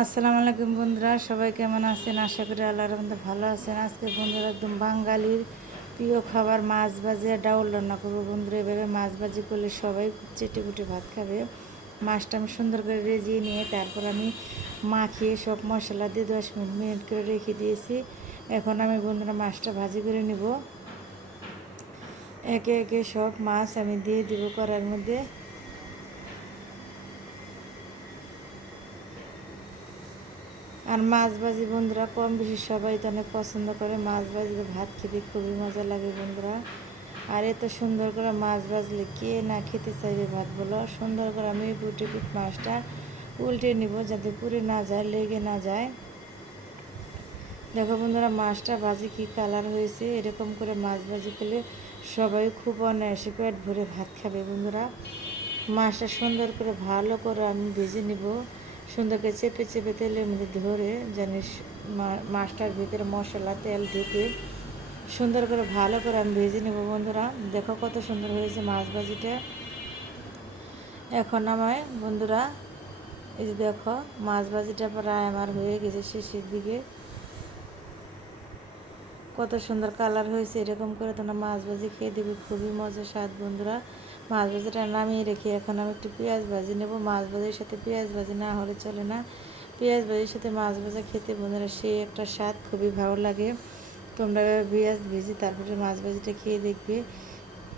আসসালামু আলাইকুম বন্ধুরা, সবাই কেমন আছেন? আশা করি আল্লাহর রহমতে ভালো আছেন। আজকে বন্ধুরা একদম বাঙালির প্রিয় খাবার মাছ ভাজি আর ডাউল রান্না করবো। বন্ধুরা এভাবে মাছ ভাজি করলে সবাই খুব চেটেপুটে ভাত খাবে। মাছটা আমি সুন্দর করে রেজিয়ে নিয়ে তারপর আমি মাখিয়ে সব মশলা দিয়ে 10 মিনিট করে রেখে দিয়েছি। এখন আমি বন্ধুরা মাছটা ভাজি করে নিব। একে একে সব মাছ আমি দিয়ে দিব কড়াইয়ের মধ্যে। আর মাছ ভাজি বন্ধুরা কম বেশি সবাই তো অনেক পছন্দ করে। মাছ ভাজলে ভাত খেতে খুবই মজা লাগে বন্ধুরা। আর এত সুন্দর করে মাছ ভাজলে কে না খেতে চাইবে ভাত বলো। সুন্দর করে আমি বুটে পিট মাছটা উল্টে নিব যাতে পুড়ে না যায়, লেগে না যায়। দেখো বন্ধুরা মাছটা ভাজি কি কালার হয়েছে। এরকম করে মাছ ভাজি করলে সবাই খুব অনায়াসে পেট ভরে ভাত খাবে বন্ধুরা। মাছটা সুন্দর করে ভালো করে আমি ভেজে নিব। সুন্দর করে চেপে চেপে তেলের মধ্যে ধরে জানিস মাছটার ভিতরে মশলা তেল ঢুকে সুন্দর করে ভালো করে আমি ভেজে নেব বন্ধুরা। দেখো কত সুন্দর হয়েছে মাছ ভাজিটা। এখন আমায় বন্ধুরা এই যে দেখো মাছ ভাজিটা প্রায় আমার হয়ে গেছে শেষের দিকে। কত সুন্দর কালার হয়েছে। এরকম করে তোমরা মাছ ভাজি খেয়ে দেবে, খুবই মজা স্বাদ বন্ধুরা। মাছ ভাজিটা নামিয়ে রেখে এখন আমি একটু পেঁয়াজ ভাজি নেব। মাছ ভাজির সাথে পেঁয়াজ ভাজি না হলে চলে না। পেঁয়াজ ভাজির সাথে মাছ ভাজা খেতে বন্ধুরা সেই একটা স্বাদ, খুবই ভালো লাগে। তোমরা পেঁয়াজ ভেজে তারপরে মাছ ভাজিটা খেয়ে দেখবে।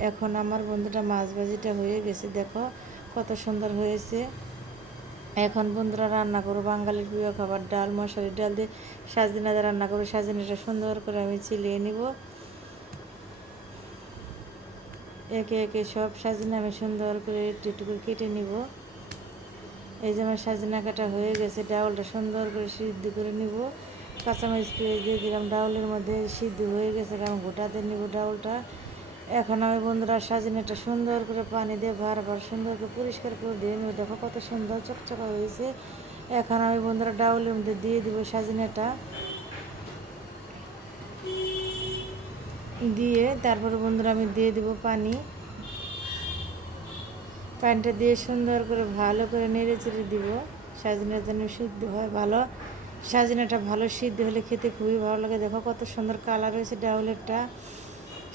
এখন আমার বন্ধুটা মাছ ভাজিটা হয়ে গেছে, দেখো কত সুন্দর হয়েছে। এখন বন্ধুরা রান্না করবো বাঙালির প্রিয় খাবার ডাল, মশারির ডাল দিয়ে সাজনা রান্না করবো। সাজনাটা সুন্দর করে আমি চিলিয়ে নিব। একে একে সব সাজনা আমি সুন্দর করে একটু একটু করে কেটে নিব। এই যে আমার সাজনা কাটা হয়ে গেছে। ডাউলটা সুন্দর করে সিদ্ধ করে নিব। কাঁচামরিচ পেঁয়াজ দিয়ে দিলাম ডাউলের মধ্যে, সিদ্ধ হয়ে গেছে কারণ গোটাতে নিব ডাউলটা। এখন আমি বন্ধুরা সাজনাটা সুন্দর করে পানি দিয়ে বারবার সুন্দর করে পরিষ্কার করে দিয়ে নেব। দেখো কত সুন্দর চকচকা হয়েছে। এখন আমি বন্ধুরা ডাউলের মধ্যে দিয়ে দিব সাজনাটা, দিয়ে তারপরে বন্ধুরা আমি দিয়ে দিব পানি। পানিটা দিয়ে সুন্দর করে ভালো করে নেড়ে চেড়ে দিব। সাজনাটা যেন সিদ্ধ হয় ভালো। সাজনাটা ভালো সিদ্ধ হলে খেতে খুবই ভালো লাগে। দেখো কত সুন্দর কালার হয়েছে ডাউলেরটা।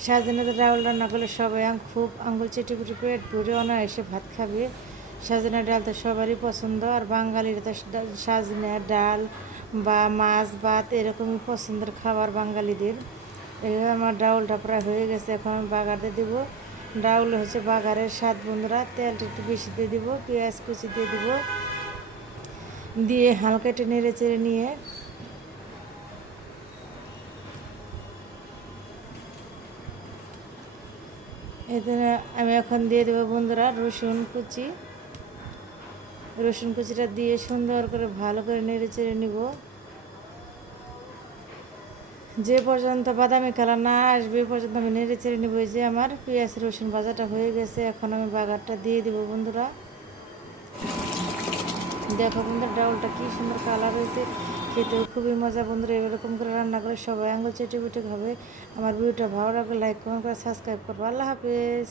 সাজনাতে ডাউল রান্না করলে সবাই খুব আঙুল চেটে পুটে পেট ভরে অনায়াসে ভাত খাবে। সাজনা ডাল তো সবারই পছন্দ। আর বাঙালিরা তো সাজনা ডাল বা মাছ ভাত এরকমই পছন্দের খাবার বাঙালিদের। এইভাবে আমার ডাউলটা প্রায় হয়ে গেছে। এখন আমি বাগারে দেবো। ডাউল হচ্ছে বাগারের স্বাদ বন্ধুরা। তেলটা একটু বেশি দিয়ে দিব, পেঁয়াজ কুচি দিয়ে দিব, দিয়ে হালকা একটু নেড়ে চেড়ে নিয়ে এতে আমি এখন দিয়ে দেবো বন্ধুরা রসুন কুচি। রসুন কুচিটা দিয়ে সুন্দর করে ভালো করে নেড়ে চেড়ে নিব। যে পর্যন্ত বাদামি কালার না আসবে পর্যন্ত আমি নেড়ে চেড়ে নেবো। যে আমার পেঁয়াজ রসুন ভাজাটা হয়ে গেছে। এখন আমি বাগারটা দিয়ে দিব বন্ধুরা। দেখো বন্ধুরা ডাউলটা কি সুন্দর কালার হয়েছে, খেতেও খুবই মজা বন্ধুরা। এরকম করে রান্না করে সবাই আঙুল চেটে পুটে খাবে। আমার ভিডিওটা ভালো লাগলে লাইক কমেন্ট করে সাবস্ক্রাইব করবো। আল্লাহ হাফেজ।